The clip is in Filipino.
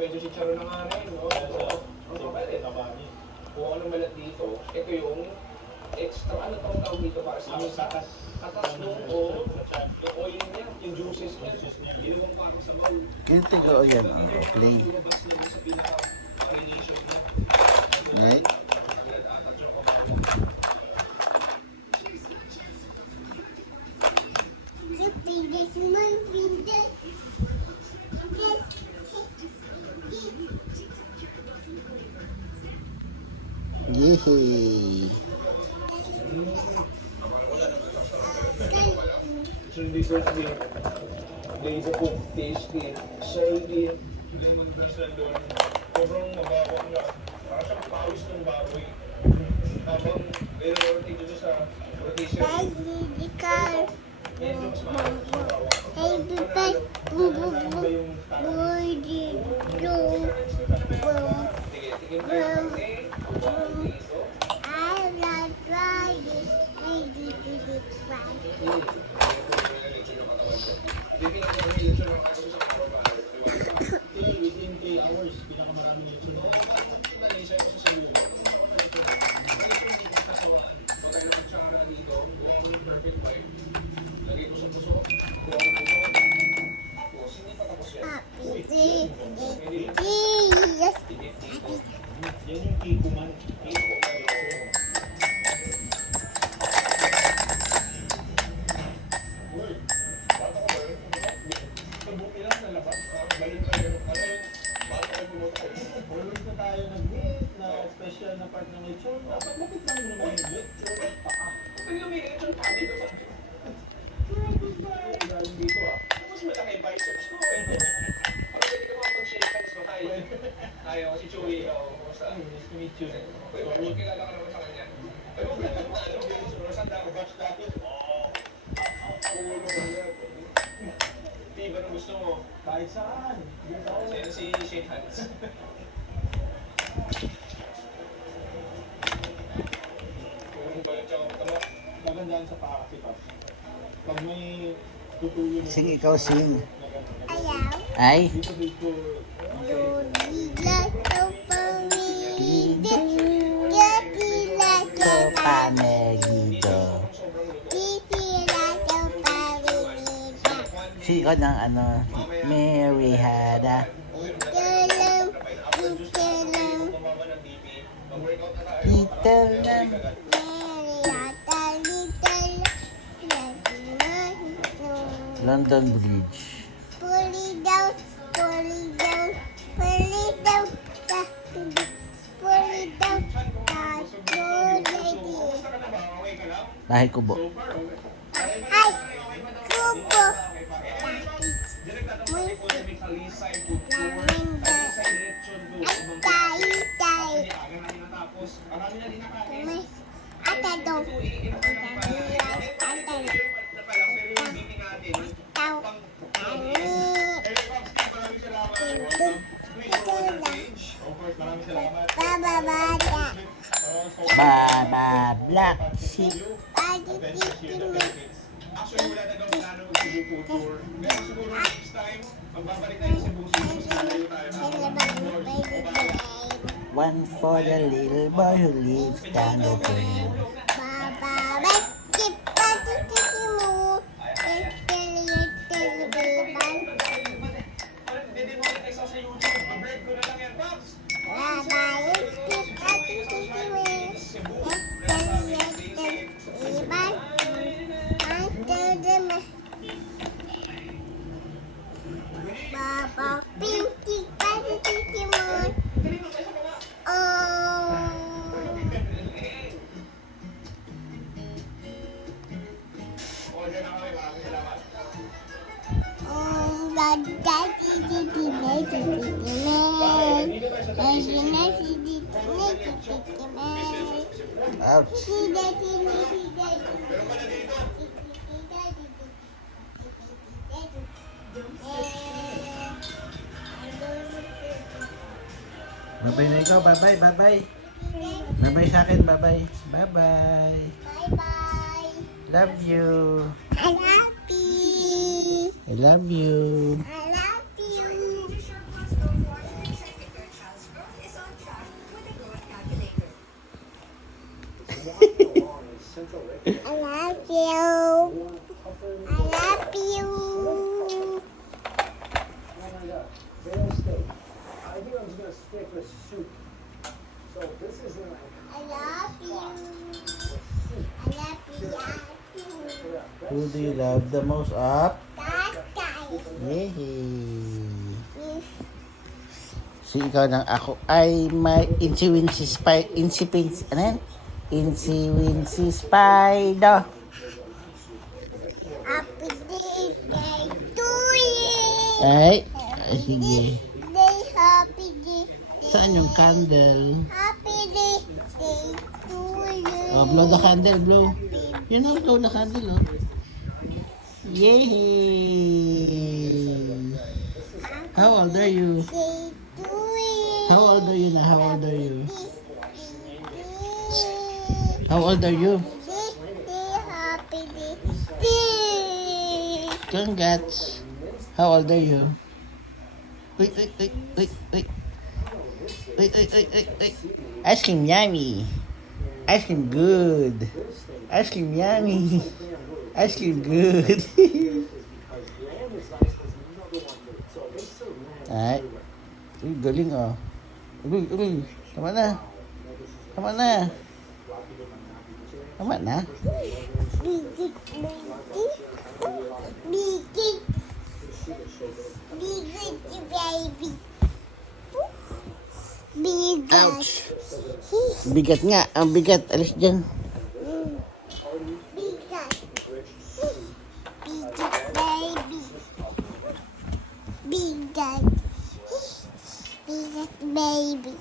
medyo si Charo na nga rin, no? So, pwede. Kung anong malat dito, ito yung extra, ano tawag tawag dito para sa atas? Atas nung o, yung oil niya, yung juices niya. Ginawang ko ako sa bowl. Yung tigo yan, play. Right? Yehey! So, dessert din. Laser po, tasty, shady. Hindi mo nagdasal doon. Sobrang mabawang na. Para siyang pawis ng baboy. Habang meron dito sa rotation. Yan yung kiko man. Special na part ng lechon. Dapat lapit lang naman yung lechon. Pati yung may lechon pa dito sa akin. Galing dito mas malaki biceps ko eh. Parang pwede ka makapag-shake hands mo tayo. Tayo, si Chewy. Kumusta? Nice to meet you. Kilala ka naman sa kanya. Pero kung ano ba, saan ako batch dati? Di ba nung gusto mo? Kahit saan. Si shake hands. Magandaan sa paa kasi pa. Pag may tutulong. Sing ikaw, sing. Ayaw. Ay? Siko ng ano, Mary Hada. Little lang. London Bridge. Pull it down, pull it down, pull it down, pull it down, Bahay Kubo. Ay, kubo. Baba Black Sheep. Actually, wala na daw plano mag-Cebu tour. Pero siguro next time, magbabalik tayo sa Cebu. Malayo tayo. One for the little boy who lives down the drain. Baba, pinky, pinky moon. Oh. Ouch. Bye-bye na ikaw. Bye-bye. Bye-bye. Bye-bye sa akin. Bye-bye. Bye-bye. Bye-bye. Love you. I love you. I love you. I love you. love you. I love you. I love you. Who do you love the most up? That guy. Yay! Si ikaw ng ako ay may insi-winsi ano yan? Insi-winsi spider. Happy birthday to you. Ay, sige. Day, happy day. Saan yung candle? Happy birthday to you. Oh, blow the candle, blow. You know, blow the candle, oh. Yay! How old are you? Day to you. How old are you na? How old are you? How old are you? Happy birthday. Congrats. How old are you? Wait. Wait. Ice cream yummy. Ice cream good. Ice cream yummy. Ice cream good. Ay. Uy, galing oh. Uy. Tama na. Tama na. Bigit. Bigit, baby. Bigit. Ouch. Bigat nga. Ang bigat. Alis dyan. Bigit. Baby. Bigit. Bigit, baby.